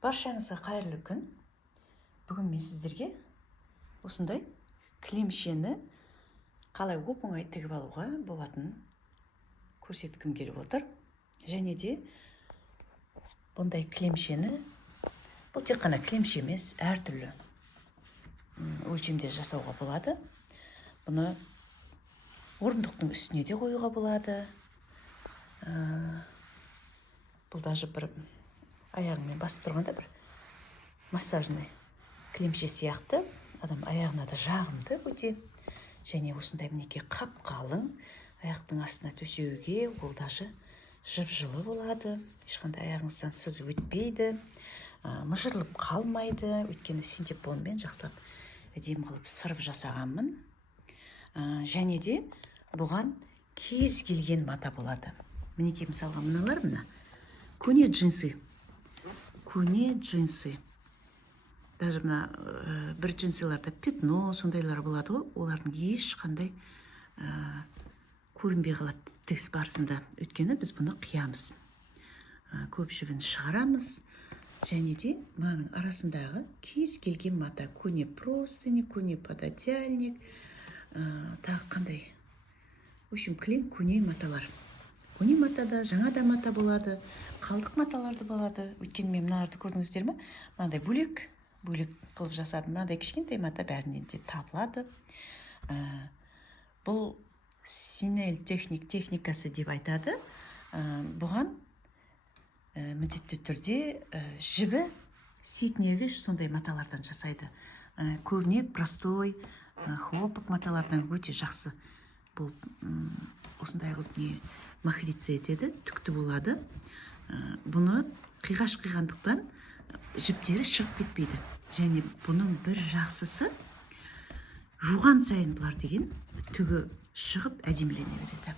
Баршаңызға қайырлы күн. Бүгін мен сіздерге осындай кілемшені қалай оп-оңай тігіп алуға болатынын көрсеткім келіп отыр. Және де бұндай кілемшені, бұл тек қана кілемше емес, әртүрлі өлшемде жасауға болады. Бұны орындықтың үстіне де қоюға болады. Бұл даже бір аяғымен басып тұрғанда бір массажный кілемше сияқты, адам аяғына да жағымды өте. Және осындай мінекей қап-қалың аяқтың астына төсеуге, ол даже жып-жылы болады. Ешқандай аяғыңыздан сыз өтпейді, мыжырылып қалмайды. Өйткені синтепонмен жақсылап әдемі қылып сырып жасағанмын. Және де бұған кез келген мата болады. Мінекей мысалға мыналар мына көне джинсы. Көне джинсы. Даже мына бір джинсыларда пятно сондайлар болады ғой, олардың ешқандай көрінбей қалады тігіс барысында. Өйткені біз бұны қиямыз. Көп жібін шығарамыз. Және де мынаның арасындағы кез келген мата, көне простыни, көне пододеяльник, тағы қандай. В общем, кілем көне маталар. Көне матада жаңа да мата болады, қалдық маталарды болады. Өйткені мен мыналарды көрдіңіздер ме? Мынандай бөлек қылып жасадым. Мынандай кішкентай мата бәрінен де табылады. Бұл Синел техникасы деп айтады. Бұған міндетті түрде жібі сетінегіш сондай маталардан жасайды. Көбіне простой хлопок маталардан өте жақсы. Бұл осындай қылып не махрица етеді, түкті болады. Бұны қиғаш қиғандықтан жіптері шығып кетпейді. Және бұның бір жақсысы, жуған сайын бұлар деген түгі шығып әдемілене береді.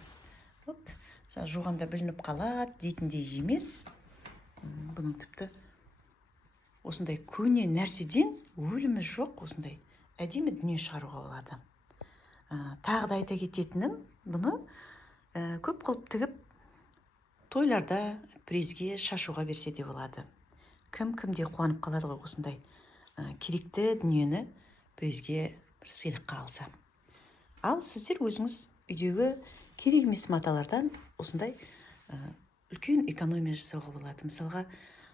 Вот, жуғанда білініп қалады дейтіндей емес. Бұның тіпті осындай көне нәрседен өлімі жоқ, осындай әдемі дүние шығаруға болады. Тағы да айта кететінім, бұны көп қылып тігіп тойларда презге шашуға берсе де болады. Кім-кімде қуанып қалады ғой осындай керекті дүниені презге сыйлыққа алса. Ал сіздер өзіңіз үйдегі керек емес маталардан осындай үлкен экономия жасауға болады. Мысалға,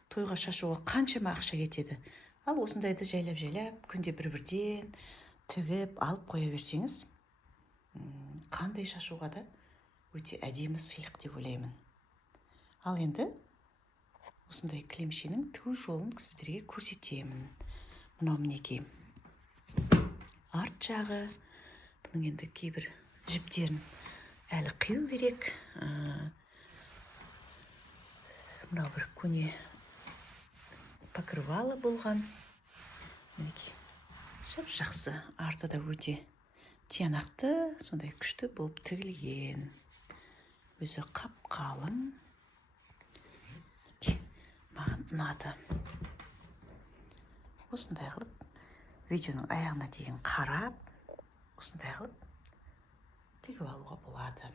тойға шашуға қаншама ақша кетеді. Ал осындайды жайлап-жайлап, күнде бір-бірден тігіп алып қоя берсеңіз, қандай шашуға да өте әдемі сыйлық деп ойлаймын. Ал енді осындай кілемшенің тігу жолын сіздерге көрсетемін. Мынау мінекей арт жағы. Бұның енді кейбір жіптерін әлі қию керек. Мынау бір көне покрывалы болған. Мінекей жақсы, арты да өте тиянақты, сондай күшті болып тігілген. Өзі қап-қалың. Маған ұнады. Осындай қылып, видеоның аяғына дейін қарап, осындай қылып тігіп алуға болады.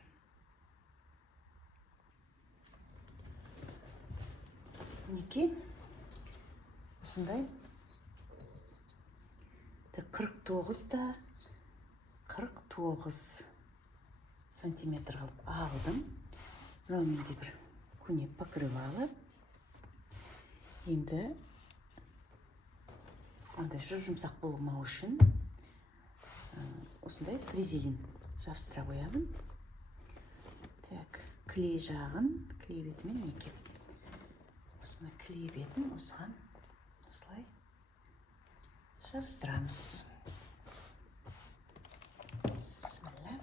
Мінекей, осындай 49 сантиметр қылып алдым. Мынау менде бір көне покрывалы. Енді андай жұмсақ болмау үшін осындай флизелин жабыстыра қоямын. Так, клей жағын, клей бетімен мінекей. Осыны клей бетін осыған осылай жабыстырамыз. Бисмилла.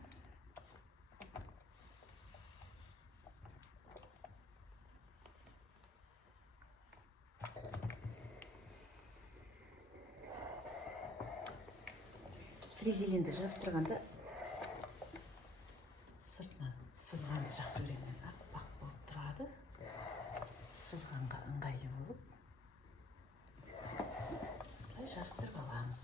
Флизелинді жабыстырғанда сыртынан сызғанды жақсы көремін. Аппақ болып тұрады. Сызғанға ыңғайлы болып осылай жабыстырып аламыз.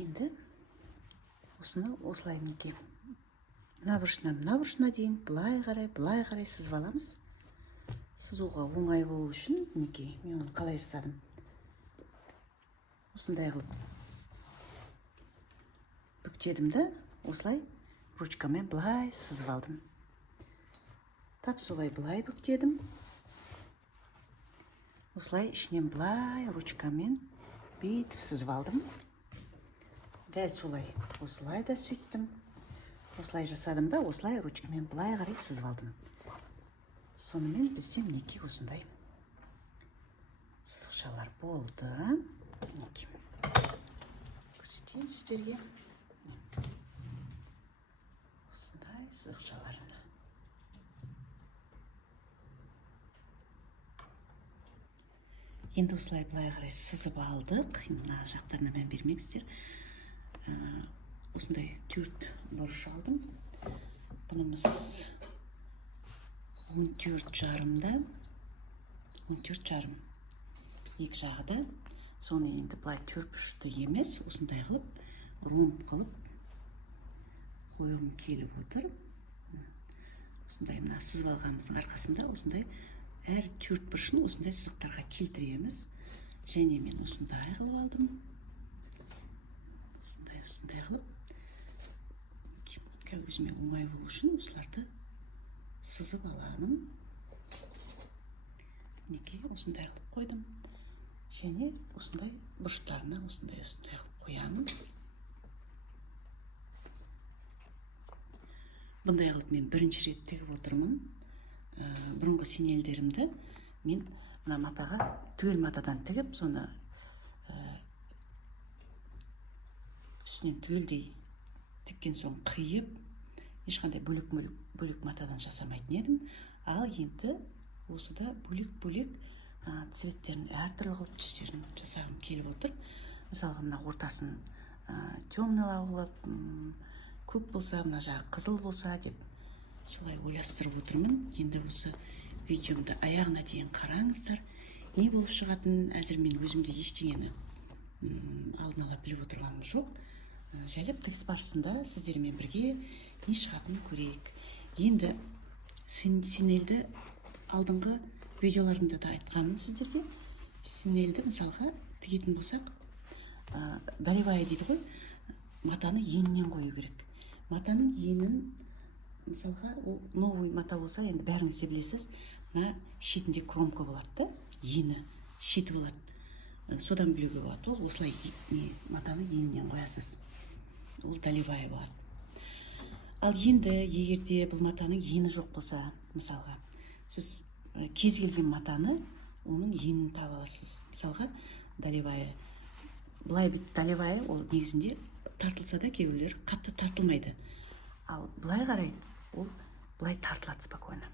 Енді осыны осылай мінекей мына бұрышына дейін былай қарай сызып аламыз. Сызуға оңай болу үшін мінекей мен оны қалай жасадым. Осындай қылып бүктедім да, осылай ручкамен былай сызып алдым. Тап солай былай бүктедім. Осылай ішінен былай ручкамен бүйтіп сызып алдым. Дәл солай осылай да сөйттім. Осылай жасадым да, осылай ручкамен былай қарай сызып алдым. Сонымен бізде мінекей осындай сызықшалар болды. Мінекей көрсетейін сіздерге. Осындай сызықшалар. Енді осылай былай қарай сызып алдық. Мына жақтарына мән бермеңіздер. Осындай төрт бұрыш алдым. Бұнымыз 14,5-да. 14,5. Екі жағы да. Соны енді былай төртбұрышты емес, осындай қылып, ромб қылып қойғым келіп отыр. Осындай мына сызып алғанымыздың арқасында осындай әр төрт бұрышын осындай сызықтарға келтіреміз. Және мен осындай қылып алдым. Осындай қылып. Өзіме оңай болу үшін осыларды сызып аламын. Мінекей осындай қылып қойдым. Және осындай бұрыштарына осындай қылып қоямын. Бұндай қылып мен бірінші рет тігіп отырмын. Бұрынғы синельдерімді мен мына матаға түгел матадан тігіп, соны үстінен түгелдей тіккен соң қиып, ешқандай бөлек матадан жасамайтын едім. Ал енді осыда бөлек цветтерін әртүрлі қылып түстерін жасағым келіп отыр. Мысалға мына ортасын темныйлау қылып, көк болса, мына жағы қызыл болса деп солай ойластырып отырмын. Енді осы видеомды аяғына дейін қараңыздар. Не болып шығатынын әзір мен өзімде ештеңені алдын ала біліп отырғаным жоқ. Жайлап тігіс барысында сіздермен бірге не шығатынын көрейік. Енді синельді алдыңғы видеоларымда да айтқанмын сіздерге. Синельді мысалға тігетін болсақ, долевая дейді ғой, матаны енінен қою керек. Матаның енін, мысалға, ол новый мата болса, енді бәріңіз де білесіз, мына шетінде кромка болады да, ені, шеті болады. Содан білуге болады. Ол осылай матаны енінен қоясыз. Ол долевая болады. Ал енді егерде бұл матаның ені жоқ болса, мысалға, сіз кез келген матаны оның енін таба аласыз. Мысалға, долевая. Былай долевая, ол негізінде тартылса да кейбіреулер қатты тартылмайды. Ал былай қарай, ол былай тартылады спокойно.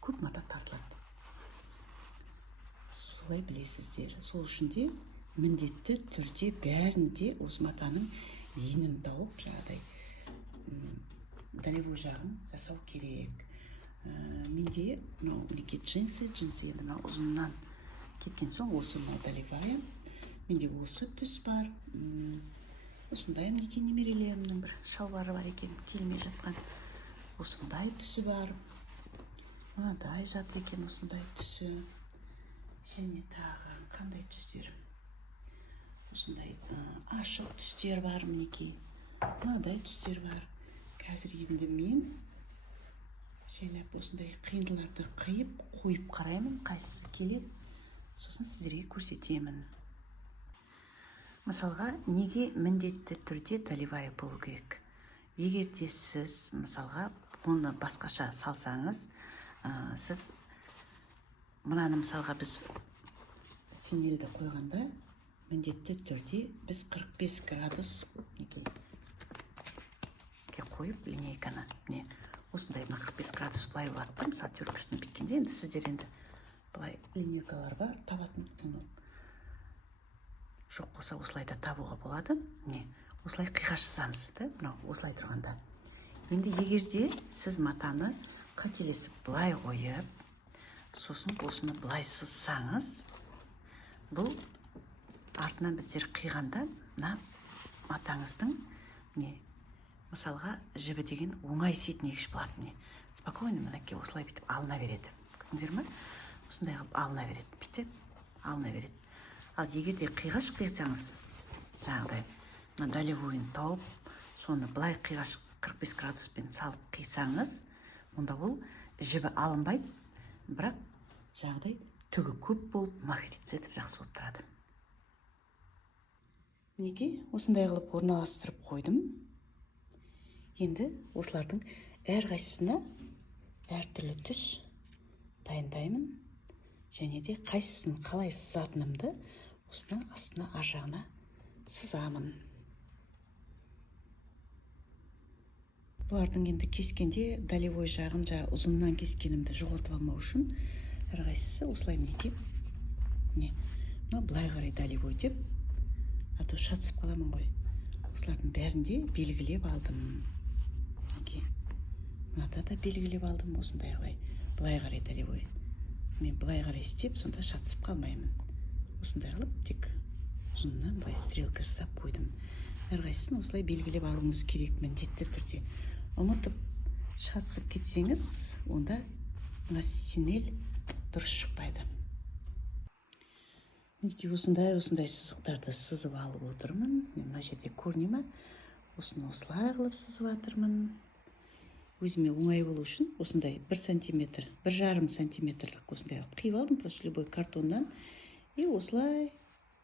Көп мата тартылады. Солай білесіздер. Сол үшін де міндетті түрде бәрінде осы матаның енін тауып, жағдай долевой жағын жасау керек. Менде мінекей джинсы енді ұзыннан кеткен соң осы долевая. Менде осы түс бар. Осындай мінекей немерелерімнің бір шалбары бар екен, келмей жатқан. Осындай түсі бар. Мынадай жатыр екен осындай түсі. Және тағы қандай түстер? Осындай ашық түстер бар мінекей. Мынадай түстер бар. Қазір енді мен жайлап осындай қиындыларды қиып, қойып қараймын, қайсысы келеді. Сосын сіздерге көрсетемін. Мысалға, неге міндетті түрде долевая болу керек? Егерде сіз, мысалға, оны басқаша салсаңыз, сіз мынаны мысалға біз синельді қойғанда, міндетті түрде біз 45 градус қойып линейканы, осындай 45 градус былай болады да, мысалы төртбұрышын біткенде, енді сіздер енді былай линейкалар бар, табатын жоқ болса осылай да табуға болады. Осылай қиғаш жазамыз да, осылай тұрғанда. Енді егерде сіз матаны қателесіп былай қойып, сосын осыны былай сызсаңыз, бұл артынан біздер қиғанда матаңыздың міне мысалға жібі деген оңай сетінегіш болады. Міне спокойно мінекей осылай бүйтіп алына береді. Көрдіңіздер ме? Осындай қылып алына береді. Бүйтіп алына береді. Ал егер де қиғаш қисаңыз, жаңағыдай мына долевойын тауып, соны былай қиғаш 45 градуспен салып қисаңыз, онда ол жібі алынбайды, бірақ жаңағыдай түгі көп болып махрица етіп жақсы болып тұрады. Мінекей, осындай қылып орналастырып қойдым. Енді осылардың әрқайсысына әртүрлі түс дайындаймын. Және де қайсысын қалай сызатынымды осының астына ар жағына сызамын. Бұлардың енді кескенде долевой жағын ұзыннан кескенімді жоғалтып алмау үшін әрқайсысы осылай мінекей. Міне, былай қарай долевой деп, а то шатысып қаламын ғой. Осылардың бәрінде белгілеп алдым. Мынада да белгілеп алдым, осындай қалай. Былай қарай долевой. Мен былай қарай істеп, сонда шатысып қалмаймын. Осындай қылып, тек ұзыннан былай стрелка жасап қойдым. Әрқайсысын осылай белгілеп алуыңыз керек міндетті түрде. Ұмытып шатысып кетсеңіз, онда мына синель дұрыс шықпайды. Мінекей осындай сызықтарды сызып алып отырмын. Мына жерде көріне ме? Осыны осылай қылып сызып жатырмын. Өзіме оңай болу үшін осындай 1 сантиметр, 1,5 сантиметрлік осындай қиып алдым, просто любой картоннан. И осылай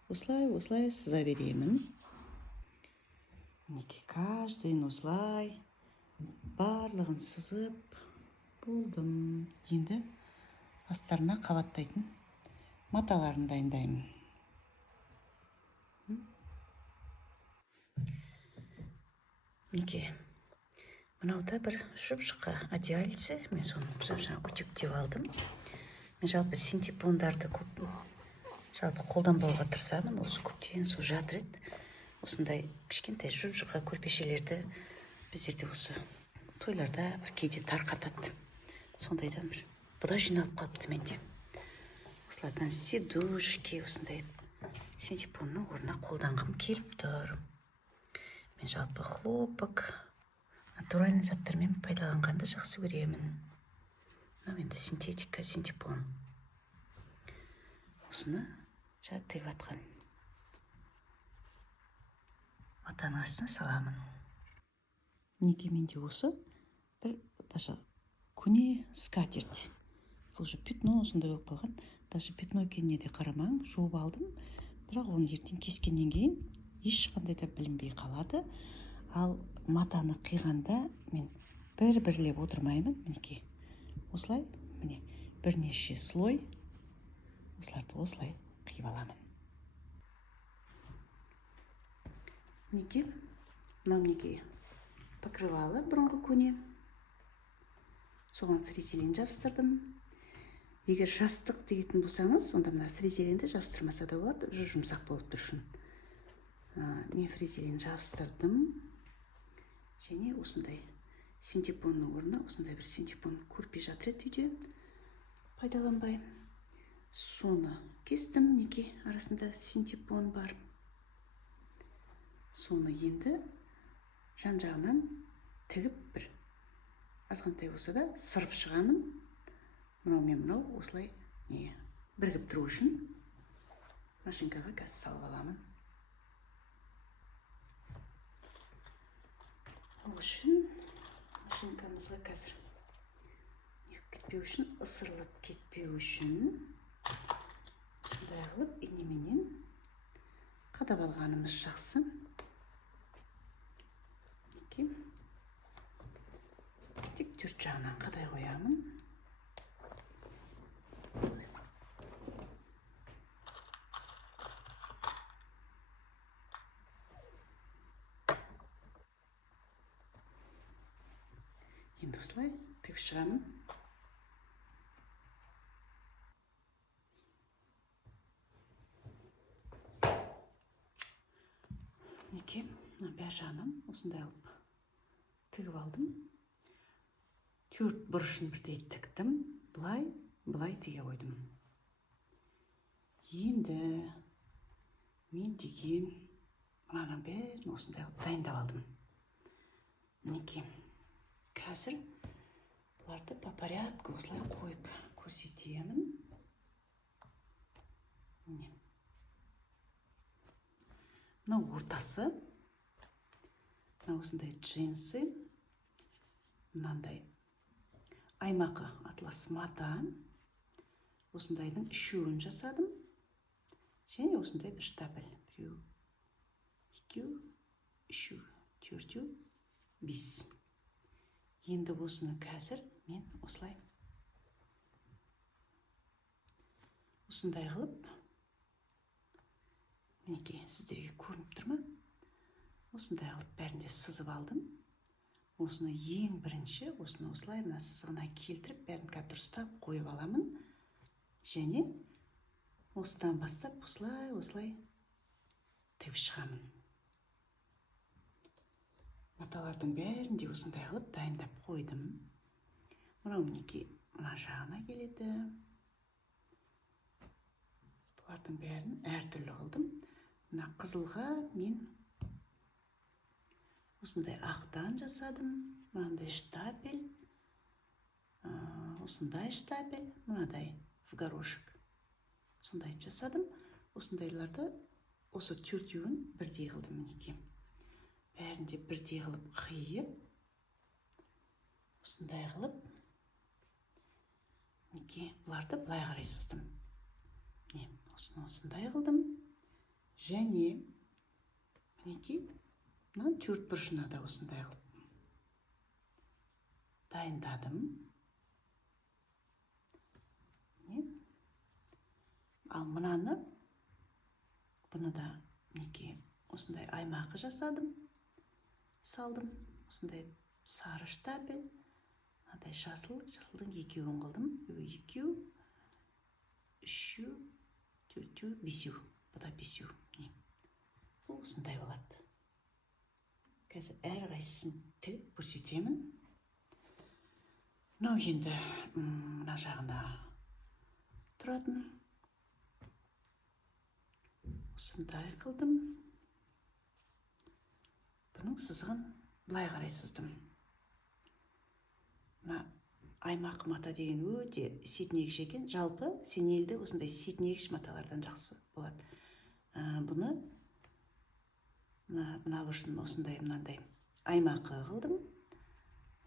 сыза беремін. Мінекей каждыйын осылай барлығын сызып болдым. Енді астарына қабаттайтын маталарын дайындаймын. Мінекей, мынауда бір жұп-жұқа одеяльце, мен соны үтіктеп алдым. Мен жалпы синтепондарды көп қолданбауға тырысамын, осы көптен су жатыр еді. Осындай кішкентай жұп-жұқа көрпешелерді біздерде осы тойларда бір кейде тарқатады. Сондайдан бір бұда жиналып қалыпты менде. Осылардан сидушки, осындай синтепонның орнына қолданғым келіп тұр. Мен жалпы хлопок, натуральный заттармен пайдаланғанды жақсы көремін. Мынау енді синтетика, синтепон. Осыны тегіп атқан матаның астына саламын. Мінекей менде осы бір даже көне скатерть. Бұл же пятно осындай болып қалған. Даже пятно екеніне де қарамаң, жуып алдым. Бірақ оны ертең кескеннен кейін ешқандай да білінбей қалады. Ал матаны қиғанда мен бір-бірлеп отырмаймын. Мінекей осылай, міне бірнеше слой осыларды осылай қиып аламын. Мінекей, мынау мінекей покрывалы бұрынғы көне. Соған фризелин жабыстырдым. Егер жастық дегетін болсаңыз, онда мына фризелинді жабыстырмаса да болады, жұмсақ болып тұр үшін. Мен фризелин жабыстырдым. Және осындай синтепонның орнына осындай бір синтепон көрпе жатыр еді үйде. Пайдаланбай. Соны кестім, неке арасында синтепон бар. Соны енді жан-жағынан тігіп бір азғантай болса да сырып шығамын. Мынау мен мынау осылай бірігіп тұру үшін машинкаға қазір салып аламын. Ол үшін машинкамызға қазір кетпеу үшін, ысырылып кетпеу үшін осындай қылып инеменен қадап алғанымыз жақсы. Тек төрт жағынан қадай қоямын. Енді осылай тігіп шығамын. Мінекей, бәр жағынан осындай алып тігіп алдым. Төрт бұрышын бірдей тіктім. Былай тіге қойдым. Енді мен деген мынаның бәрін осындай қылып дайындап алдым. Мінекей, қазір бұларды по порядку осылай қойып көрсетемін. Міне. Мынау ортасы, мынау осындай джинсы, мынандай аймақы атлас мата, осындайдың үшеуін жасадым. Және осындай бір штапель. Біреу, екеу, үшеу, төртеу, 5. Енді осыны қазір мен осылай осындай қылып, мінекей, сіздерге көрініп тұр ма? Осындай қылып бәрінде сызып алдым. Осыны ең бірінші, осыны осылай мына сызығына келтіріп, бәрін дұрыстап қойып аламын. Және осыдан бастап осылай тігіп шығамын. Маталардың бәрінде осындай қылып дайындап қойдым. Мынау мінекей, мына жағына келеді. Бұлардың бәрін әртүрлі қылдым. Мына қызылға мен осындай ақтан жасадым. Мынандай штапель, осындай штапель, мынадай в горошек. Сондай жасадым. Осындайларды, осы төртеуін бірдей қылдым мінекей. Бәрінде бірдей қылып қиып, осындай қылып, мінекей, бұларды былай қарай сыздым. Осындай қылдым. Және мінекей, мына төрт бұрышына да осындай қылып дайындадым. Ал бұны да мінекей, осындай аймақы жасадым. Салдым. Осындай сары штапель, мынадай жасылдың екеуін қылдым. Екеу, үшеу, төртеу, бесеу. Бұл да бесеу. Бұл осындай болады. Қазір әрқайсысын тігіп көрсетемін. Мынау енді мына жағында тұратын. Осындай қылдым. Бұның сызығын былай қарай сыздым. Мына аймақ мата деген өте сетінегіш екен. Жалпы сенелді осындай сетінегіш маталардан жақсы болады. Бұны мына бұрышын осындай мынандай аймақы қылдым.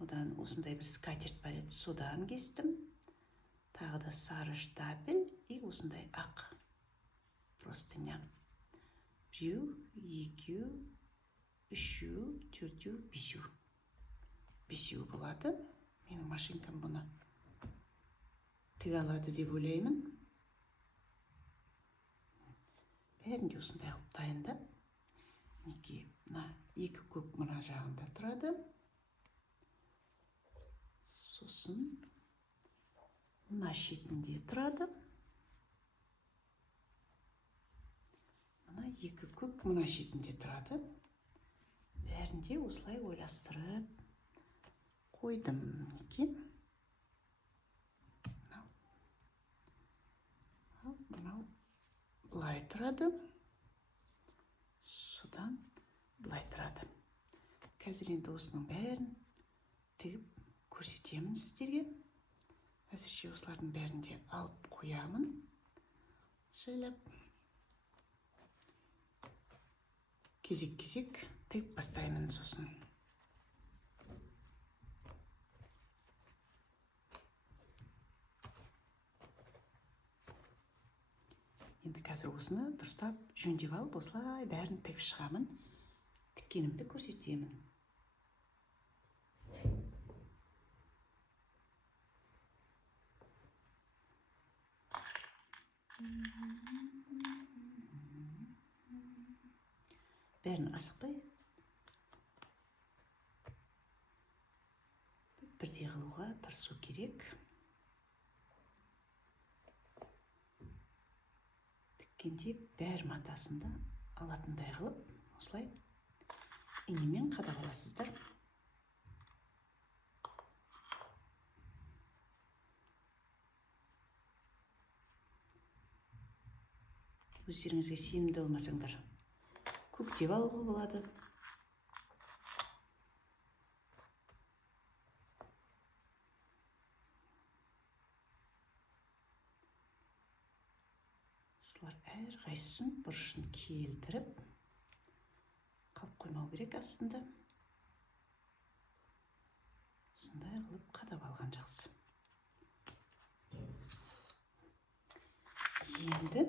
Одан осындай бір скатерть бар еді, содан кестім. Тағы да сары штапель и осындай ақ простыня. Біреу, екеу, үшеу, төртеу, бесеу. Бесеу болады. Менің машинкам бұны тіге алады деп ойлаймын. Бәрінде осындай қылып дайындап, мінекей, мына екі көк мына жағында тұрады. Сосын мына шетінде тұрады. Мына екі көк мына шетінде тұрады. Бәрінде осылай ойластырып қойдым. Мінекей. Мынау былай тұрады. Содан былай тұрады. Қазір енді осының бәрін тігіп көрсетемін сіздерге. Әзірше осылардың бәрінде алып қоямын. Жайлап. Кезек-кезек тігіп бастаймын сосын. Енді қазір осыны дұрыстап жөндеп алып, осылай бәрін тігіп шығамын. Тіккенімді көрсетемін. Бәрін асықпай бірдей қылуға тырысу керек. Тіккенде бәр матасында алатындай қылып, осылай инемен қадағаласыздар. Өздеріңізге сенімді болмасаңдар, көктеп алуға болады. Осылар әрқайсысын бұрышын келтіріп қалып қоймау керек астында. Осындай қылып қадап алған жақсы. Енді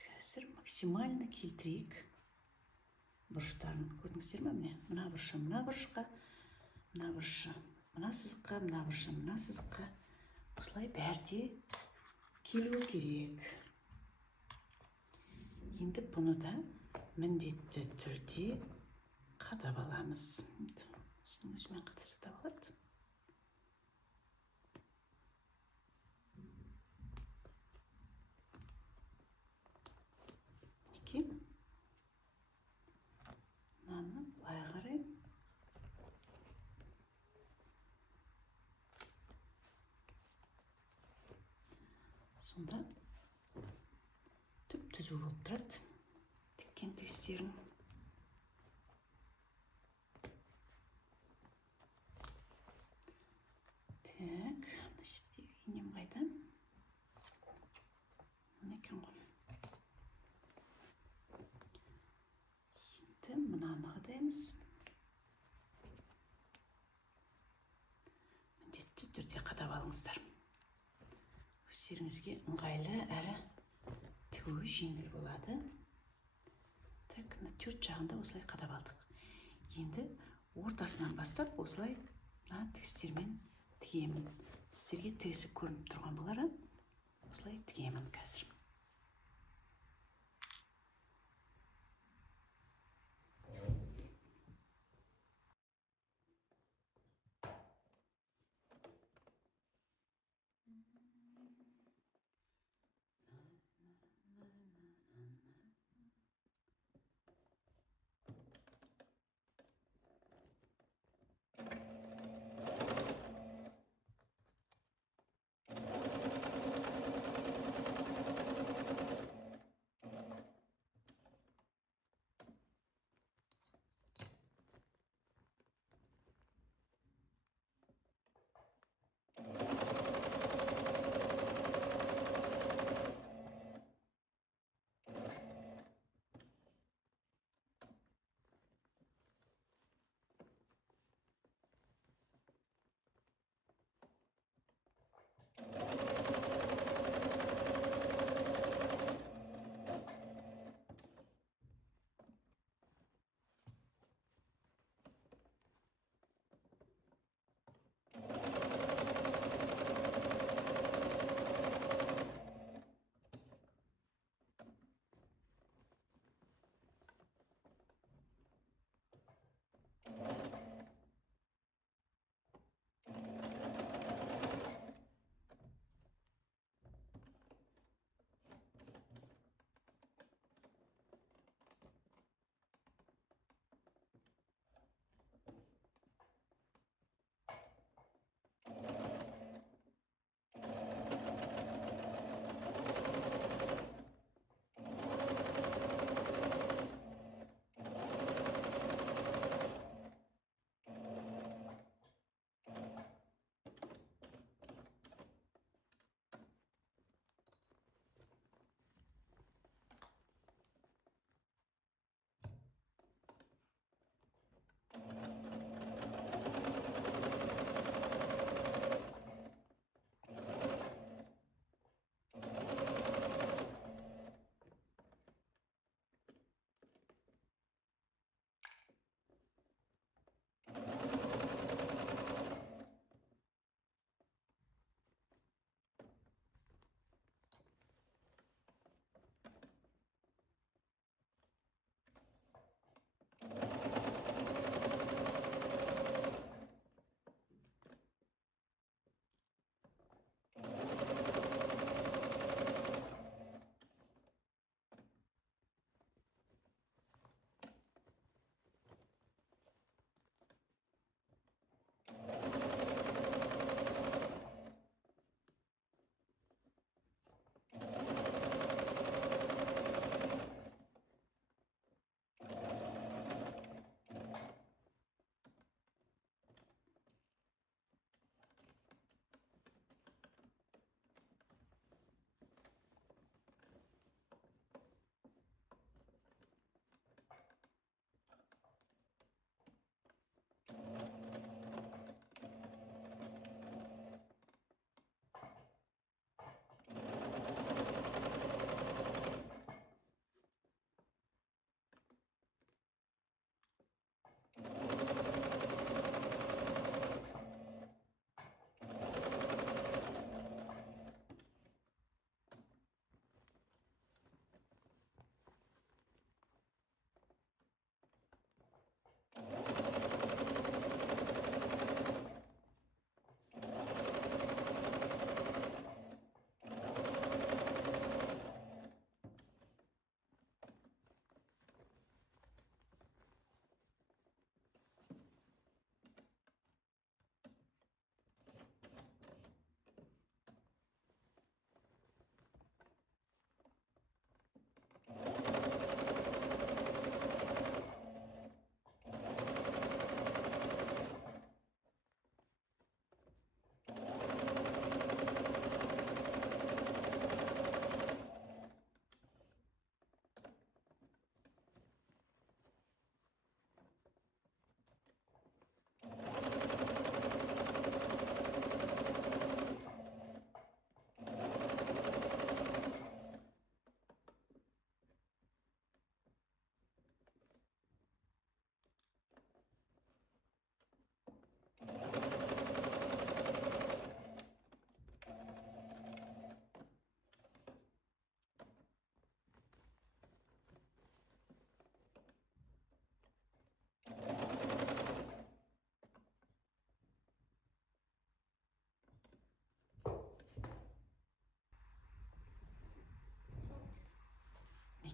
қазір максимально келтірейік бұрыштарын. Көрдіңіздер ме? Міне, мына бұрышы мына бұрышқа, мына бұрышы мына сызыққа, мына бұрышы мына сызыққа. Осылай бәрде келуі керек. Енді бұны да міндетті түрде қадап аламыз. Осының өзімен қадаса да болады. Мынаны былай қарай. Сонда түп-түзу болып тұрады тіккен тестерің. Так, мына жердегі инем қайда? Мына екен ғой. Енді мынаны қадаймыз. Міндетті түрде қадап алыңыздар. Өздеріңізге ыңғайлы әрі тігуі жеңіл болады. Так, мына төрт жағында осылай қадап алдық. Енді ортасынан бастап осылай мына тігістермен тігемін. Сіздерге тігісі көрініп тұрған болар. Осылай тігемін қазір.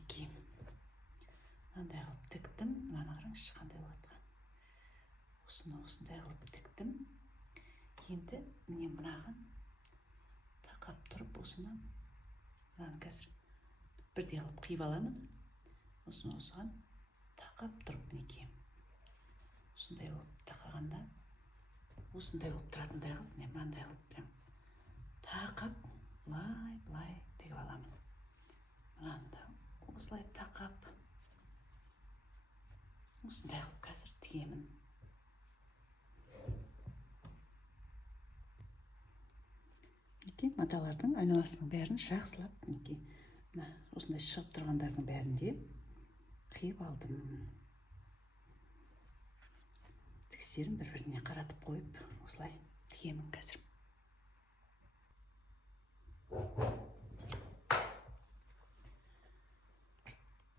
мінекей мынандай қылып тіктім. Мынаны қараңызшы қандай болып жатқан. Осыны осындай қылып тіктім. Енді міне мынаған тақап тұрып, осыны мынаны қазір бірдей қылып қиып аламын. Осыны осыған тақап тұрып, мінекей осындай болып тақағанда осындай болып тұратындай қылып, міне мынандай қылып прям тақап былай тігіп аламын. Мынаны да осылай тақап осындай қылып қазір тігемін. Мінекей маталардың айналасының бәрін жақсылап, мінекей мына осындай шығып тұрғандардың бәрін де қиып алдым. Тігістерін бір-біріне қаратып қойып, осылай тігемін қазір.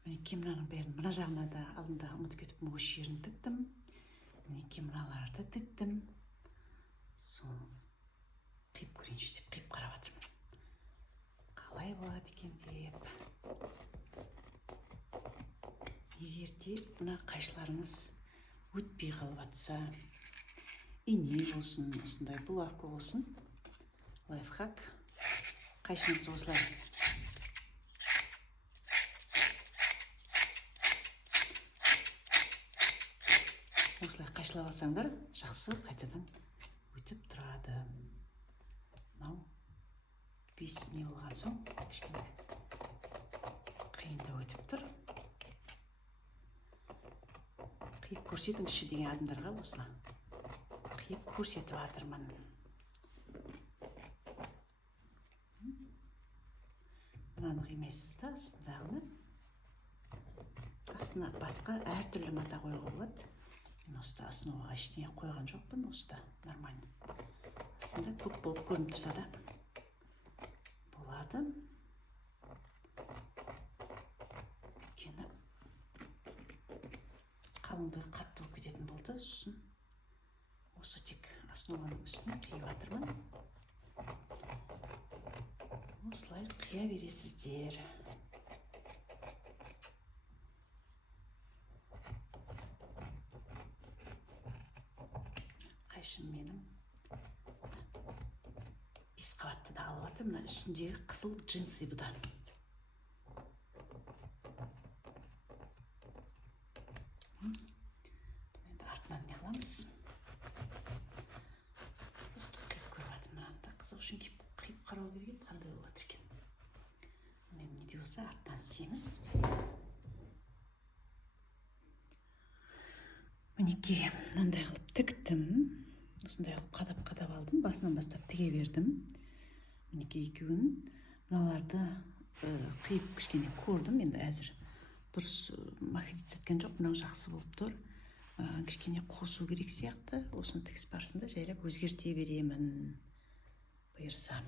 Мінекей мынаның бәрін, мына жағына да алдында ұмытып кетіп, осы жерін тіктім. Мінекей мыналарды тіктім. Соны қиып көрейінші деп қиып қарап жатырмын. Қалай болады екен деп. Егер де мына қайшыларыңыз өтпей қалып жатса, ине болсын, осындай булавка болсын, лайфхак. Қайшыңызды осылай қайшылап алсаңдар, жақсы қайтадан өтіп тұрады. Мынау бес не болған соң, кішкене қиында өтіп тұр. Қиып көрсетіңізші деген адамдарға осылай қиып көрсетіп жатырмын. Мынаны қимайсыз да, астындағыны. Астына басқа әртүрлі мата қоюға болады. Мен осыда основаға ештеңе қойған жоқпын, осыда нормально. Астында көк болып көрініп тұрса да болады. Өйткені қалыңдығы қатты болып кететін болды. Сосын осы тек основаның үстіне қиып жатырмын. Осылай қия бересіздер. Қайшым менің бес қабатты да алып жатыр. Мына үстіндегі қызыл джинсы бұдан. Енді артынан не қыламыз? Просто қиып көріп жатырмын. Мынаны да қызық үшін қиып қарау керек еді, қандай болып жатыр екен. Енді не де болса артынан істейміз. Мінекей мынандай қылып тіктім. Осындай қылып қадап алдым. Басынан бастап тіге бердім. Мінекей екеуін. Мыналарды қиып кішкене көрдім. Енді әзір дұрыс махрит еткен жоқ. Мынау жақсы болып тұр. Кішкене қосу керек сияқты. Осыны тігіс барысында жайлап өзгерте беремін. Бұйырса.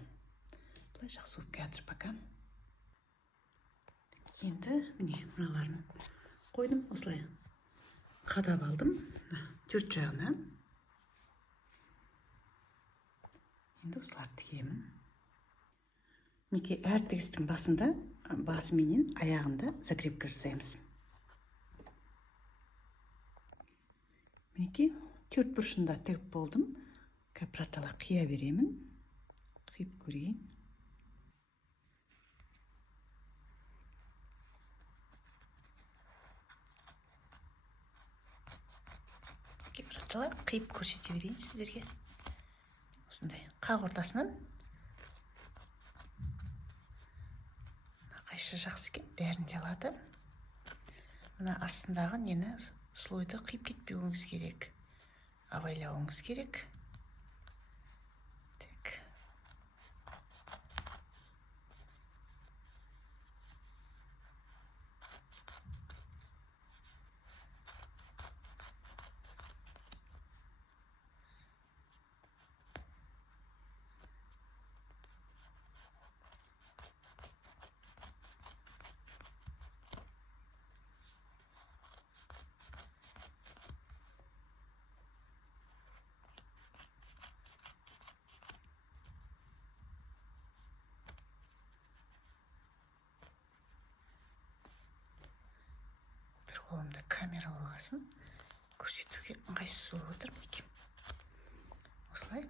Бұлай жақсы болып келатыр пока. Енді міне мыналарын қойдым. Осылай қадап алдым. Төрт жағынан. Енді осыларды тігемін. Мінекей әр тігістің басында, басы менен аяғында закрепка жасаймыз. Мінекей төрт бұрышында тігіп болдым. Капратала қия беремін. Қиып көрейін. Капратала қиып көрсете берейін сіздерге. Осындай қақ ортасынан. Қайшы жақсы екен, бәрін де алады. Мына астындағы нені слойды қиып кетпеуіңіз керек. Абайлауыңыз керек. бір қолымда камера болғасын көрсетуге ыңғайсыз болып отыр мінекей. Осылай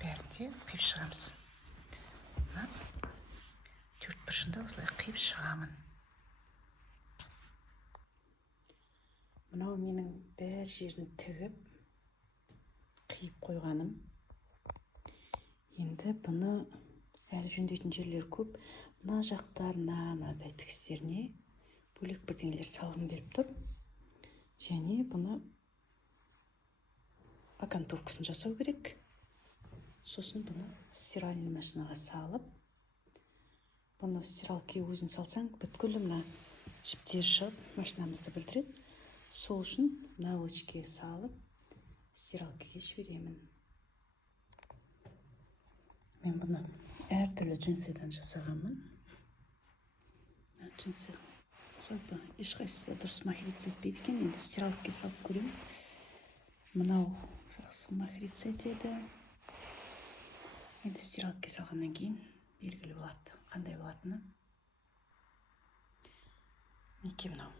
бәрінде қиып шығамыз. Мына төрт бұрышында осылай қиып шығамын. Мынау менің бәр жерін тігіп қиып қойғаным. Енді бұны әлі жөндейтін жерлер көп. Мына жақтарына, мынадай тігістеріне бөлек бірдеңелер салғым келіп тұр. Және бұны окантовкасын жасау керек. Сосын бұны стиральный машинаға салып, бұны стиралкаға өзін салсаң, бүткіл мына жіптер шығып, машинамызды бүлдіреді. Сол үшін наволочкаға салып, стиралкаға жіберемін. Мен бұны әртүрлі джинсыдан жасағанмын. Джинсы жалпы ешқайсысы да дұрыс махрица етпейді екен. Енді стиралкаға салып көремін. Мынау жақсы махрица етеді. Енді стиралкаға салғаннан кейін белгілі болады, қандай болатыны. Неке мынау.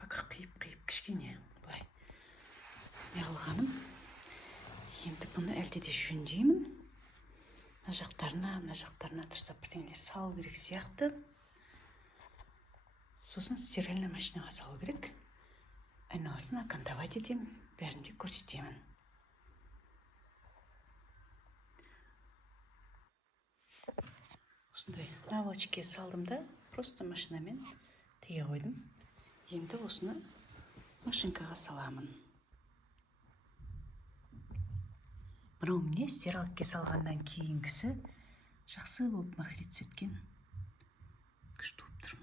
Бақа қиып кішкене былай неғылғаным. Енді бұны әлде де жөндеймін. Мына жақтарына дұрыстап бірдеңелер салу керек сияқты. Сосын стиральный машинаға салу керек. Айналасын окантовать етемін, бәрінде көрсетемін. Осындай наволочкаға салдым да, просто машинамен тіге қойдым. Енді осыны машинкаға саламын. Мынау міне стиралкаға салғаннан кейінгісі жақсы болып махрица еткен. Күшті болып тұр.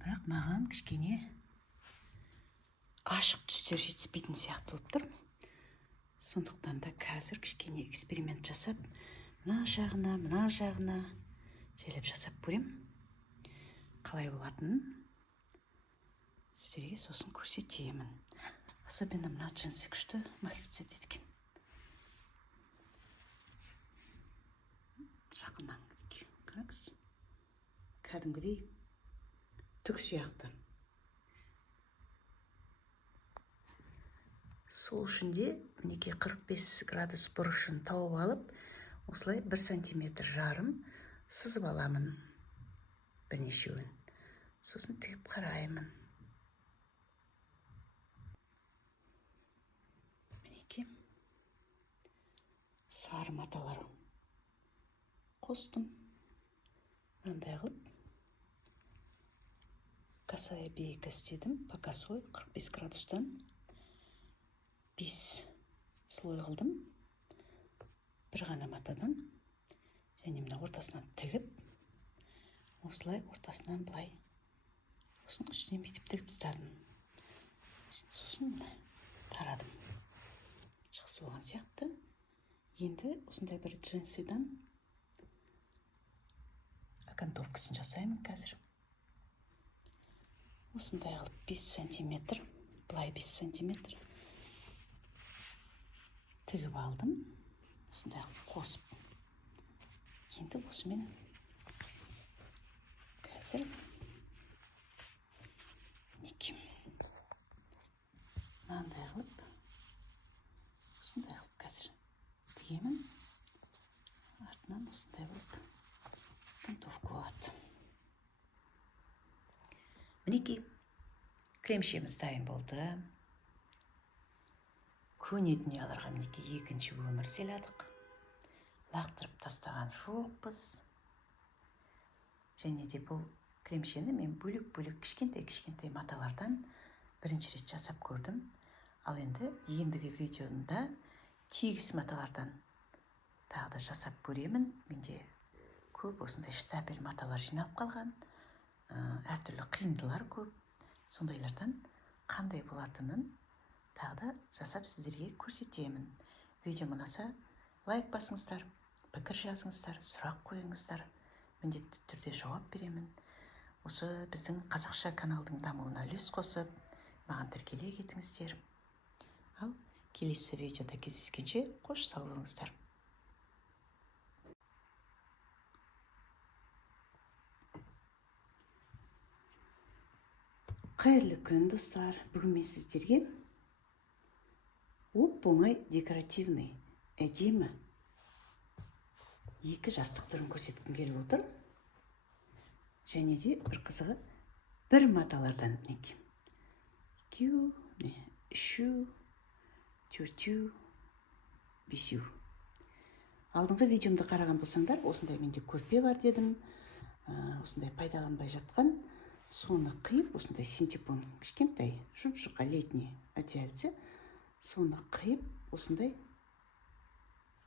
Бірақ маған кішкене ашық түстер жетіспейтін сияқты болып тұр. Сондықтан да қазір кішкене эксперимент жасап, мына жағына жайлап жасап көрем. Қалай болатынын сіздерге сосын көрсетемін. Особенно мына джинсы күшті махрица еткен. Жақыннан қараңыз. Кәдімгідей түк сияқты. Сол үшін де мінекей 45 градус бұрышын тауып алып, осылай 1 сантиметр жарым сызып аламын. Бірнешеуін. Сосын тігіп қараймын. Мінекей сары маталар қостым. Мынандай қылып косая бейка істедім. По косой 45 градустан 5 слой қылдым. Бір ғана матадан. Және мына ортасынан тігіп, осылай ортасынан былай осының үстінен бүйтіп тігіп тастадым. Сосын тарадым. Жақсы болған сияқты. Енді осындай бір джинсыдан окантовкасын жасаймын қазір. Осындай қылып 5 сантиметр, былай 5 сантиметр тігіп алдым. Осындай қылып қосып. Енді осымен қазір неке мынандай қылып, осындай қылып қазір тігемін. Артынан осындай қылып окантовка болады. Мінекей кремшеміз дайын болды. Көне дүниеларға мінекей екінші өмір сыйладық. Лақтырып тастаған жоқпыз. Және де бұл кремшені мен бөлек-бөлек кішкентай маталардан бірінші рет жасап көрдім. Ал енді ендігі видеода тегіс маталардан тағы да жасап көремін. Менде көп осындай штапель маталар жиналып қалған. Әртүрлі қиындылар көп. Сондайлардан қандай болатынын тағы да жасап сіздерге көрсетемін. Видео ұнаса лайк басыңыздар, пікір жазыңыздар, сұрақ қойыңыздар. Міндетті түрде жауап беремін. Осы біздің қазақша каналдың дамуына үлес қосып, маған тіркеле кетіңіздер. Ал келесі видеода кездескенше қош сау болыңыздар. Қайырлы күн, достар. Бүгін мен сіздерге оп-оңай декоративный, әдемі екі жастық түрін көрсеткім келіп отыр. Және де бір қызығы бір маталардан мінекей. Екеу, үшеу, төртеу, бесеу. Алдыңғы видеомды қараған болсаңдар, осындай менде көрпе бар дедім. Осындай пайдаланбай жатқан, соны қиып, осындай синтепон кішкентай, жұп-жұқа летний одеяльце, соны қиып, осындай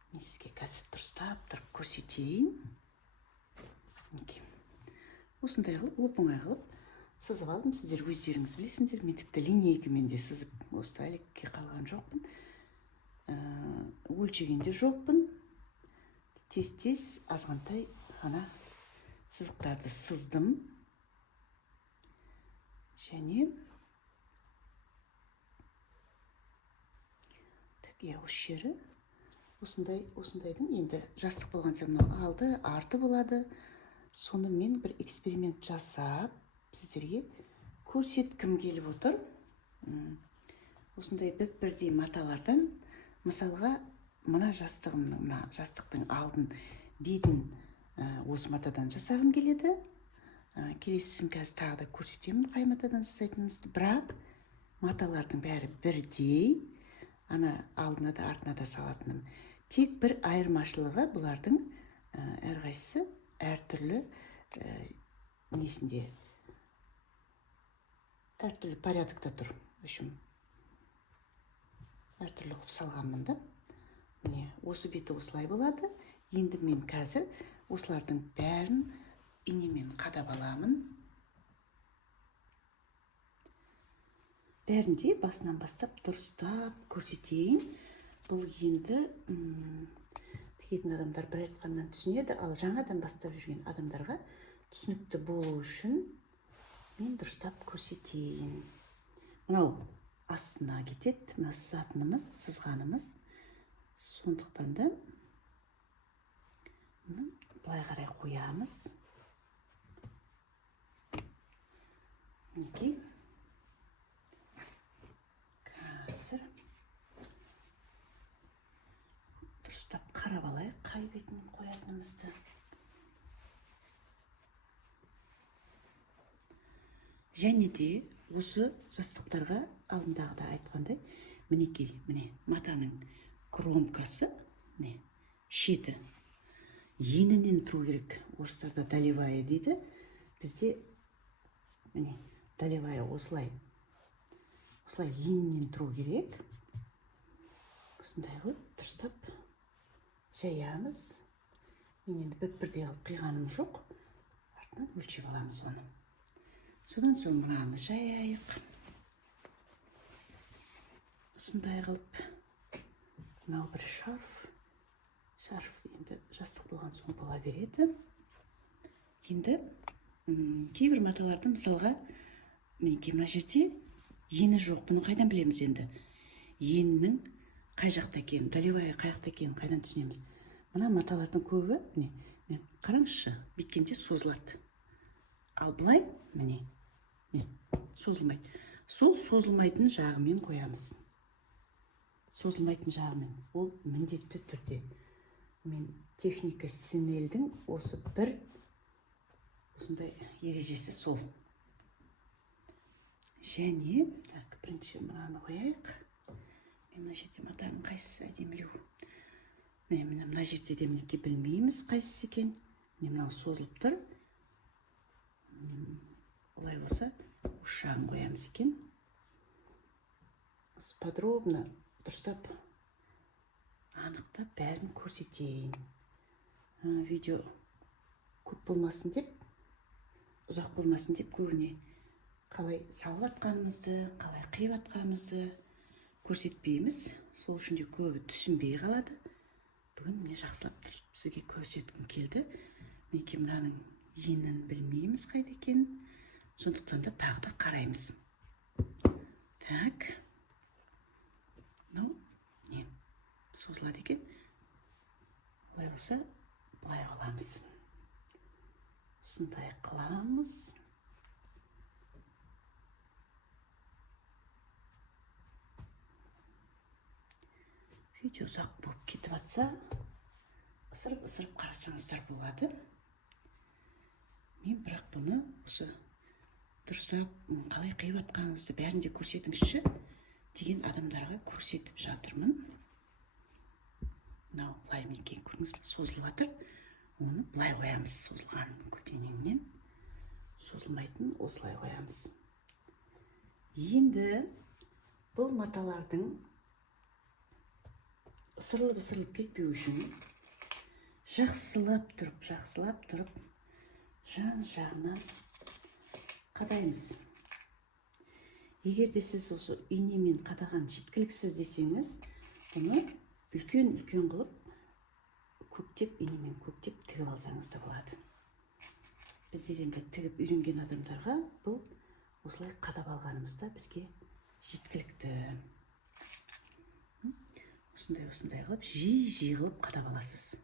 мен сізге қазір дұрыстап тұрып көрсетейін. Осындай қылып, оп-оңай қылып сызып алдым. Сіздер өздеріңіз білесіңдер, мен тіпті линейкамен де сызып, осы әлекке қалған жоқпын. Өлшеген де жоқпын. Тез-тез азғантай ғана сызықтарды сыздым. Және осы жері осындайдың енді жастық болған соң алды, арты болады. Соны мен бір эксперимент жасап, сіздерге көрсеткім келіп отыр. Осындай бірдей маталардан, мысалға, мына жастықтың алдын, бетін осы матадан жасағым келеді. Келесісін қазір тағы да көрсетемін, қай матадан жасайтынымызды. Бірақ маталардың бәрі бірдей, ана алдына да артына да салатыным. Тек бір айырмашылығы бұлардың әрқайсысы әртүрлі несінде, әртүрлі порядокта тұр. Әртүрлі қылып салғанмын да. Осы беті осылай болады. Енді мен қазір осылардың бәрін инемен қадап аламын. Бәрінде басынан бастап дұрыстап көрсетейін. Бұл енді тігетін адамдар бір айтқаннан түсінеді, ал жаңадан бастап жүрген адамдарға түсінікті болу үшін мен дұрыстап көрсетейін. Мынау астына кетеді, мына сызатынымыз, сызғанымыз. Сондықтан да былай қарай қоямыз. Қазір дұрыстап қарап алайық, қай бетін қоятынымызды. Және де осы жастықтарға алдындағыда айтқандай, мінекей, матаның кромкасы, шеті енінен тұру керек. Орыстарда долевая дейді. Бізде долевая осылай енінен тұру керек. Осындай қылып дұрыстап жаямыз. Мен енді бірдей алып қиғаным жоқ. Артынан өлшеп аламыз оны. Содан соң мынаны жаяйық. Осындай қылып. Мынау бір шарф. Шарф енді жастық болған соң бола береді. Енді кейбір маталарды, мысалға, мына жерде ені жоқ. Бұны қайдан білеміз енді? Енінің қай жақта екенін, долевая қай жақта екенін қайдан түсінеміз? Мына маталардың көбі, қараңызшы, биткенде созылады. Ал былай, созылмайды. Сол созылмайтын жағымен қоямыз. Созылмайтын жағымен. Ол міндетті түрде. Мен техника сюнелдің осы бір осындай ережесі сол. Және, бірінші мынаны қояйық. Мен мына жерде матаның қайсысы әдемілеу. Мына жерде де мінекей білмейміз қайсысы екен. Мынау созылып тұр. Олай болса, ұшағын қоямыз екен. Подробно, дұрыстап, анықтап бәрін көрсетейін. Видео көп болмасын деп, ұзақ болмасын деп көбіне қалай салып атқанымызды, қалай қиып атқанымызды көрсетпейміз. Сол үшін де көбі түсінбей қалады. Бүгін міне жақсылап тұрып сізге көрсеткім келді. Мінекей мынаның енін білмейміз қайда екенін. Сондықтан да тағы да қараймыз. Так. Созылады екен. Олай болса, былай қыламыз. Осындай қыламыз. видео ұзақ болып кетіп жатса, ысырып қарасаңыздар болады. Мен бірақ бұны осы дұрыстап қалай қиып жатқаныңызды бәрін де көрсетіңізші деген адамдарға көрсетіп жатырмын. Мынау былай мінекей көріңіз, созылып жатыр. Оны былай қоямыз, созылған көлденеңнен созылмайтын осылай қоямыз. Енді бұл маталардың ысырылып кетпеу үшін жақсылап тұрып жан-жағынан қадаймыз. Егер де сіз осы инемен қадаған жеткіліксіз десеңіз, бұны үлкен қылып инемен көктеп тігіп алсаңыз да болады. Біздер енді тігіп үйренген адамдарға бұл осылай қадап алғанымызда бізге жеткілікті. Осындай қылып, жиі қылып қадап аласыз.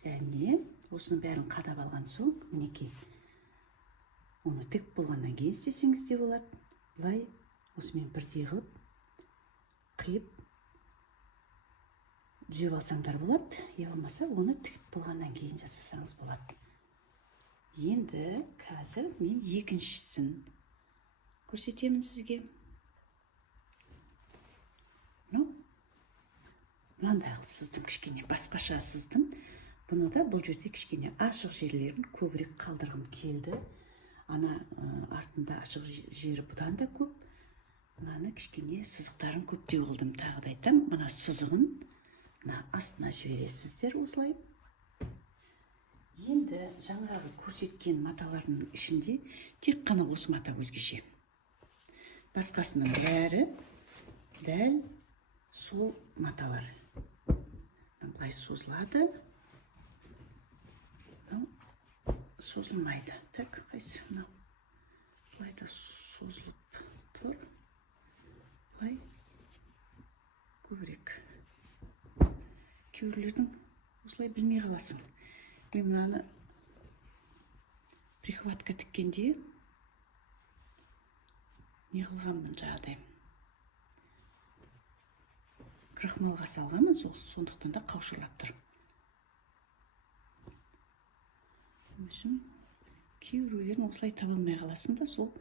Және осының бәрін қадап алған соң, мінекей, оны тігіп болғаннан кейін істесеңіз де болады. Бұлай осымен бірдей қылып қиып түзеп алсаңдар болады. Я болмаса, оны тігіп болғаннан кейін жасасаңыз болады. Енді қазір мен екіншісін көрсетемін сізге. Мынандай қылып сыздым, кішкене басқаша сыздым. Бұны да бұл жерде кішкене ашық жерлерін көбірек қалдырғым келді. Ана артында ашық жері бұдан да көп. Мынаны кішкене сызықтарын көптеу қылдым. Тағы да айтам, мына сызығын астына жібересіздер осылай. Енді жаңағы көрсеткен маталардың ішінде тек қана осы мата өзгеше. Басқасының бәрі дәл сол маталар. Бұлай созылады, созылмайды. Так, қайсы мынау бұлай да созылып тұр. Бұлай көбірек. Кейбіреулердің осылай білмей қаласың. Мен мынаны прихватка тіккенде не қылғанмын жағдай. Крахмалға салғанмын, сондықтан да қаушырлап тұр. Кейбіреулерін осылай таба алмай қаласың да, сол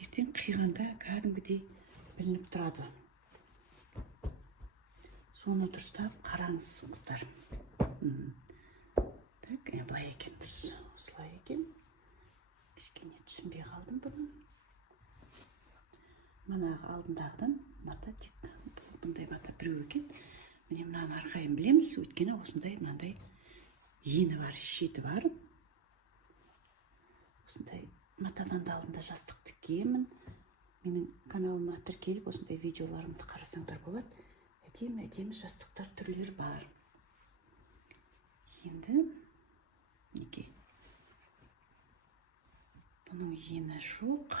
ертең қиғанда кәдімгідей білініп тұрады. Соны дұрыстап қараңыз, қыздар. Так, былай екен дұрыс. Осылай екен. Кішкене түсінбей қалдым бұны. Манағы алдындағыдан мата тек бұндай мата біреу екен. Міне мынаны арқайын білеміз, өйткені осындай мынандай ені бар, шеті бар. Осындай матадан да алдында жастық тіккенмін. Менің каналыма тіркеліп, осындай видеоларымды қарасаңдар болады. Әдемі жастықтар түрлері бар. Енді неге? Бұның ені жоқ.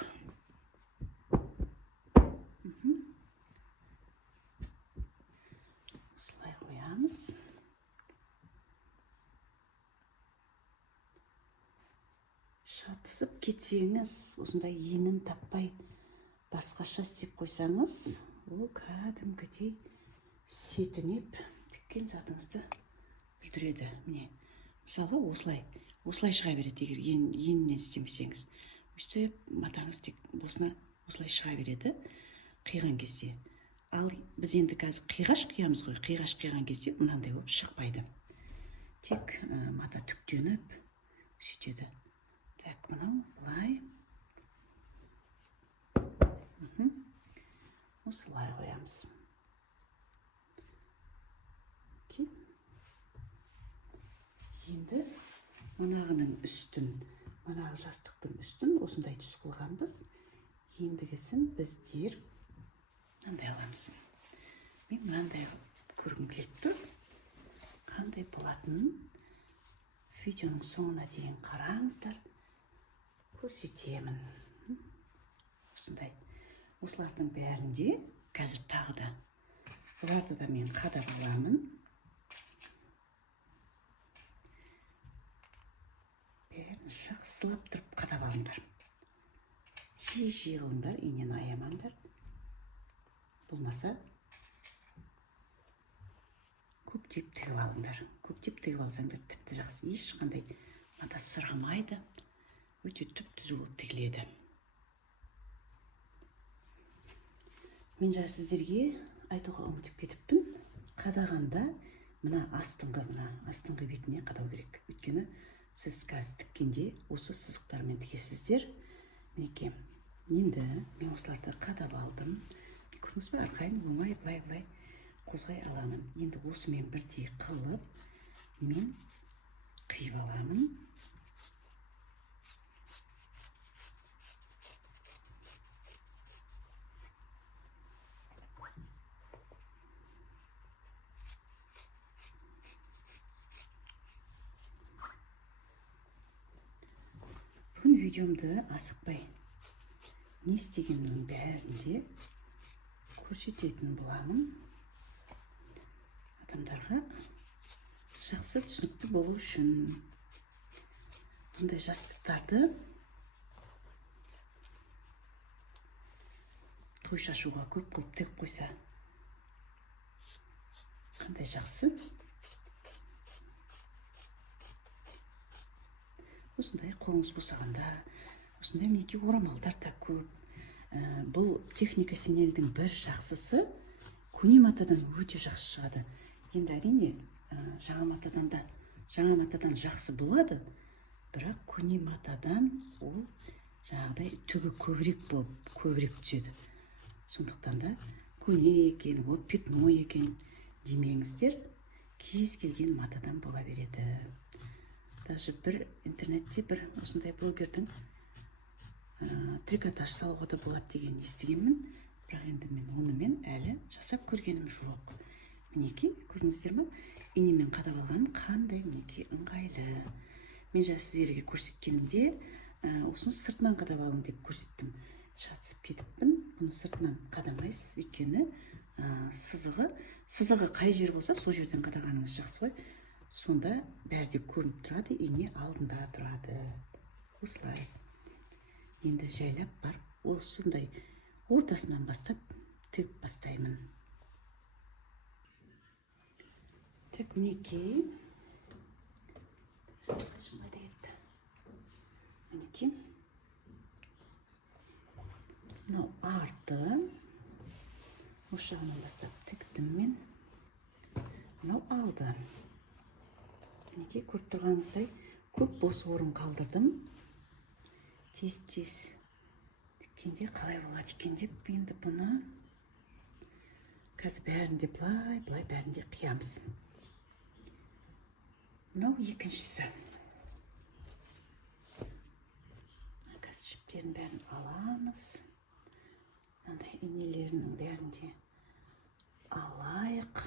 Осылай қоямыз. Шатысып кетсеңіз, осындай енін таппай басқаша істеп қойсаңыз, ол кәдімгідей сетінеп тіккен затыңызды бүлдіреді. Міне, мысалы осылай шыға береді, егер енінен істемесеңіз. Өстіп матаңыз тек босына осылай шыға береді қиған кезде. Ал біз енді қазір қиғаш қиямыз ғой. Қиғаш қиған кезде мынандай болып шықпайды. Тек мата түктеніп сөйтеді. Так, мынау былай. Осылай қоямыз. Енді манағының үстін, манағы жастықтың үстін осындай түс қылғанбыз. Ендігісін біздер мынандай аламыз. Мен мынандай көргім келіп тұр. Қандай болатынын видеоның соңына дейін қараңыздар. Көрсетемін. Осындай. Осылардың бәрінде қазір тағы да. Бұларды да мен қадап аламын. Бәрін жақсылап тұрып қадап алыңдар. Жиі қылыңдар, инені аямаңдар. Болмаса көптеп тігіп алыңдар. Көптеп тігіп алсаңдар тіпті жақсы, ешқандай мата сырғымайды, өте түп-түзу болып тігіледі. Мен жаңа сіздерге айтуға ұмытып кетіппін. Қадағанда мына астыңғы бетіне қадау керек. Өйткені сіз қазір тіккенде осы сызықтармен тігесіздер. Мінекей, енді мен осыларды қадап алдым. Көрдіңіз бе, арқайын оңай былай қозғай аламын. Енді осымен бірдей қылып, мен қиып аламын. Бүгін видеомды асықпай не істегеннің бәрінде көрсететін боламын. Адамдарға жақсы түсінікті болу үшін бұндай жастықтарды той шашуға көп қылып тігіп қойса қандай жақсы. Осындай қолыңыз босағанда, осындай мінекей орамалдар да көп. Бұл техника синельдің бір жақсысы көне матадан өте жақсы шығады. Енді әрине жаңа матадан жақсы болады, бірақ көне матадан ол жаңағыдай түгі көбірек түседі. Сондықтан да көне екен, ол пятно екен демеңіздер, кез келген матадан бола береді. Даже бір интернетте бір осындай блогердің трикотаж салуға да болады деген естігенмін, бірақ енді мен онымен әлі жасап көргенім жоқ. Мінекей, көрдіңіздер ме? Инемен қадап алған қандай мінекей ыңғайлы. Мен жаңа сіздерге көрсеткенімде осыны сыртынан қадап алың деп көрсеттім. Шатысып кетіппін. Бұны сыртынан қадамайсыз, өйткені сызығы қай жер болса, сол жерден қадағаныңыз жақсы ғой. Сонда бәрі де көрініп тұрады, ине алдында тұрады. Осылай. Енді жайлап бар, осындай ортасынан бастап тігіп бастаймын. Тек мінекей. Мінекей. Мынау арты. Осы жағынан бастап тіктім мен. Мынау алды. Мінекей, көріп тұрғаныңыздай көп бос орын қалдырдым. Тез тіккенде қалай болады екен деп, енді бұны қазір бәрінде былай бәрінде қиямыз. Мынау екіншісі. Қазір жіптерін бәрін аламыз. Мынандай инелерінің бәрінде алайық.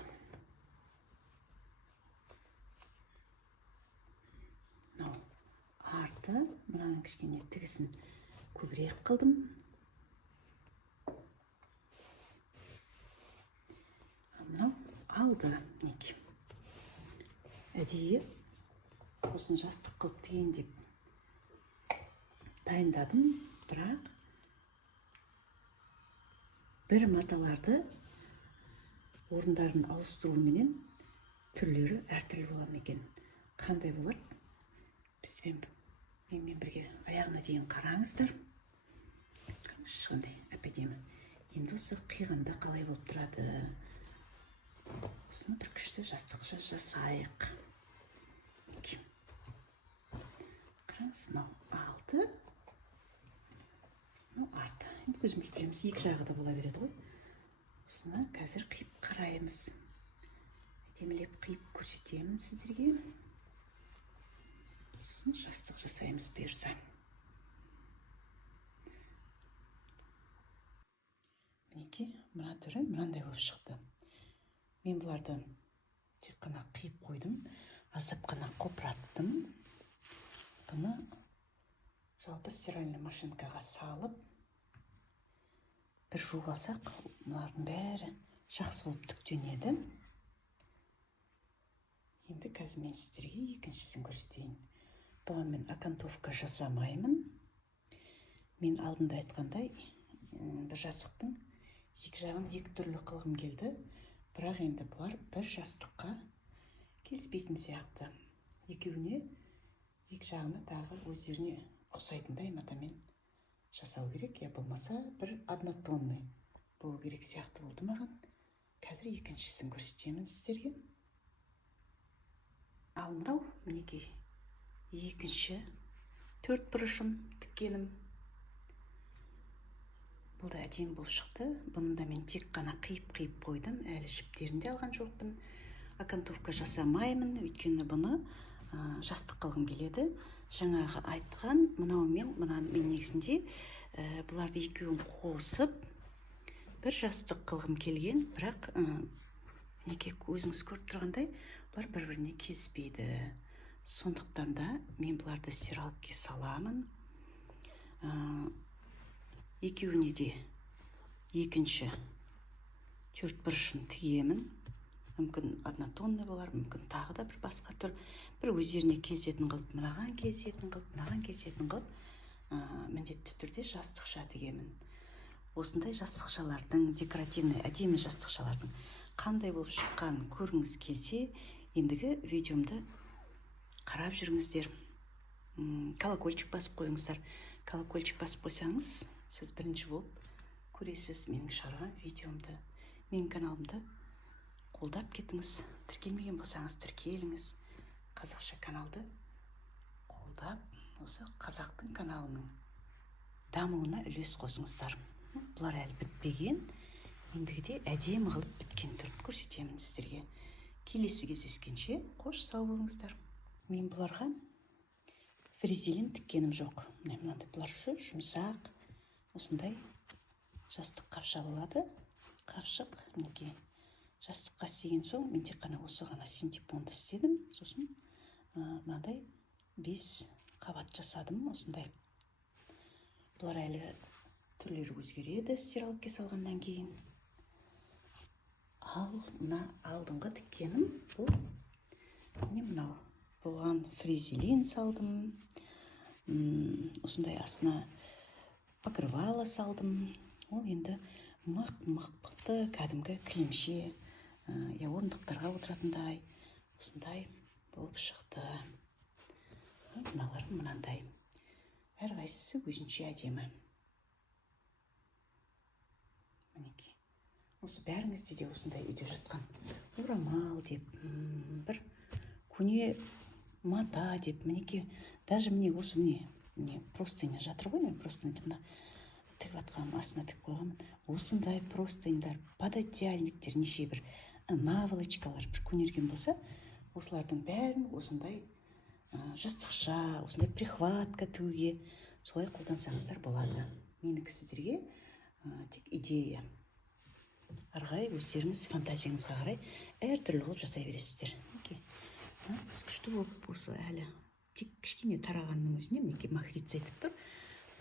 Арты, мұнаның кішкене тігісін көбірек қылдым. Мынау алды, мінекей. Әдейі осыны жастық қылып тігейін деп дайындадым, бірақ бір маталарды орындарын ауыстыруменен түрлері әртүрлі болады екен. Қандай болады? Менімен бірге аяғына дейін қараңыздар. Шықандай әп-әдемі. Енді осы қиғанда қалай болып тұрады? Осыны бір күшті жастық жасайық. Қараңыз, мынау алды, мынау арты. Енді көзіміз білеміз, екі жағы да бола береді ғой. Осыны қазір қиып қараймыз. Әдемілеп қиып көрсетемін сіздерге. Сосын жастық жасаймыз бұйырса. Мінекей, мына түрі мынандай болып шықты. Мен бұларды тек қана қиып қойдым, аздап қана қопыраттым. Бұны жалпы стиральный машинкаға салып, бір жуып алсақ, бұлардың бәрі жақсы болып түктенеді. Енді қазір мен сіздерге екіншісін көрсетейін. Бұған мен окантовка жасамаймын. Мен алдында айтқандай, бір жастықтың екі жағын екі түрлі қылғым келді. Бірақ енді бұлар бір жастыққа келіспейтін сияқты. Екеуіне екі жағына тағы өздеріне ұқсайтындай матамен жасау керек, я болмаса бір однотонный болу керек сияқты болды маған. Қазір екіншісін көрсетемін сіздерге. Ал мынау мінекей екінші төрт бұрышым тіккенім. Бұл да әдемі болып шықты. Бұны да мен тек қана қиып қойдым. Әлі жіптерін де алған жоқпын. Окантовка жасамаймын, өйткені бұны жастық қылғым келеді. Жаңағы айтқан мынаумен мен негізінде бұларды екеуін қосып бір жастық қылғым келген, бірақ мінекей өзіңіз көріп тұрғандай бұлар бір-біріне келіспейді. Сондықтан да мен бұларды стиралкаға саламын. Екеуіне де екінші төрт бұрышын тігемін. Мүмкін однотонный болар, мүмкін тағы да бір басқа түр. Бір өздеріне келісетін қылып, мынаған келісетін қылып, мынаған келісетін қылып, міндетті түрде жастықша тігемін. Осындай жастықшалардың, декоративный, әдемі жастықшалардың қандай болып шыққанын көргіңіз келсе, ендігі видеомды қарап жүріңіздер. Колокольчик басып қойыңыздар. Колокольчик басып қойсаңыз, сіз бірінші болып көресіз менің шығарған видеомды. Менің каналымды қолдап кетіңіз. Тіркелмеген болсаңыз тіркеліңіз. Қазақша каналды қолдап, осы қазақтың каналының дамуына үлес қосыңыздар. Бұлар әлі бітпеген. Ендігіде әдемі қылып біткен түрін көрсетемін сіздерге. Келесі кездескенше қош сау болыңыздар. Мен бұларға фрезелін тіккенім жоқ. Мынандай бұлар жұмсақ, осындай жастық қапша болады. Қапшық, мінекей. Жастыққа істеген соң, мен тек қана осы ғана синтепонды істедім. Сосын мынандай 5 қабат жасадым, осындай. Бұлар әлі түрлері өзгереді стиралкаға салғаннан кейін. Ал мына алдыңғы тіккенім бұл не мынау? Бұған фрезелин салдым. Осындай астына покрывало салдым. Ол енді мық-мықты кәдімгі кілемше, орындықтарға отыратындай, осындай болып шықты. Мыналар мынандай. Әрқайсысы өзінше әдемі. Мінекей. Осы бәріңізде де осындай үйде жатқан орамал деп, бір көне мата деп, мінекей, даже міне осы міне простыня жатыр ғой, мен простыньда тігіп атқанмын, астына тігіп қойғанмын. Осындай простыньдар, пододеяльниктер, неше бір наволочкалар бір көнерген болса, осылардың бәрін осындай жастықша, осындай прихватка тігуге солай қолдансаңыздар болады. Менікі сіздерге тек идея. Арғай өздеріңіз фантазияңызға қарай әртүрлі қылып жасай бересіздер. Біз күшті болып осы әлі тек кішкене тарағанның өзіне мінекей махрица етіп тұр.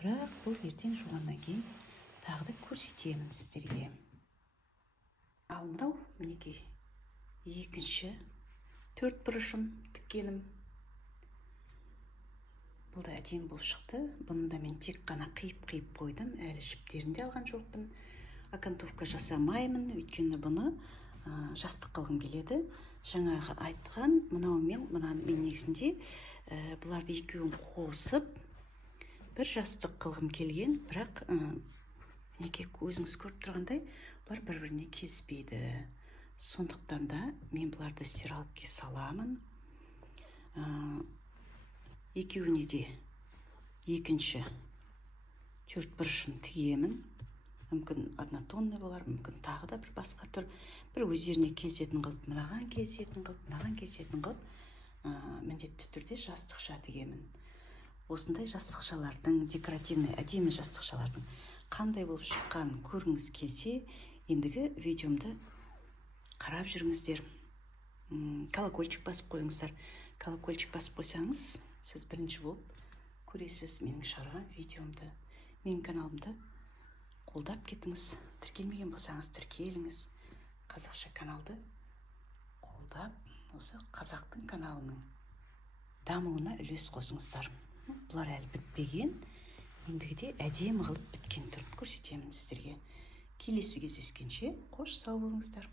Бірақ бұл ертең жуғаннан кейін тағы да көрсетемін сіздерге. Ал мынау мінекей екінші төрт бұрышым тіккенім. Бұл да әдемі болып шықты. Бұны да мен тек қана қиып қойдым. Әлі жіптерін де алған жоқпын. Окантовка жасамаймын, өйткені бұны жастық қылғым келеді. Жаңағы айтқан мынаумен мен негізінде бұларды екеуін қосып бір жастық қылғым келген, бірақ мінекей өзіңіз көріп тұрғандай бұлар бір-біріне келіспейді. Сондықтан да мен бұларды стиралкаға саламын. Екеуіне де екінші төрт бұрышын тігемін. Мүмкін однотонный болар, мүмкін тағы да бір басқа түр. Бір өздеріне келісетін қылып, мынаған келісетін қылып, мынаған келісетін қылып, міндетті түрде жастықша тігемін. Осындай жастықшалардың, декоративный, әдемі жастықшалардың қандай болып шыққанын көргіңіз келсе, ендігі видеомды қарап жүріңіздер. Колокольчик басып қойыңыздар. Колокольчик басып қойсаңыз, сіз бірінші болып көресіз менің шығарған видеомды. Менің каналымды қолдап кетіңіз. Тіркелмеген болсаңыз тіркеліңіз. Қазақша каналды қолдап, осы қазақтың каналының дамуына үлес қосыңыздар. Бұлар әлі бітпеген. Ендігіде әдемі қылып біткен түрін көрсетемін сіздерге. Келесі кездескенше қош сау болыңыздар.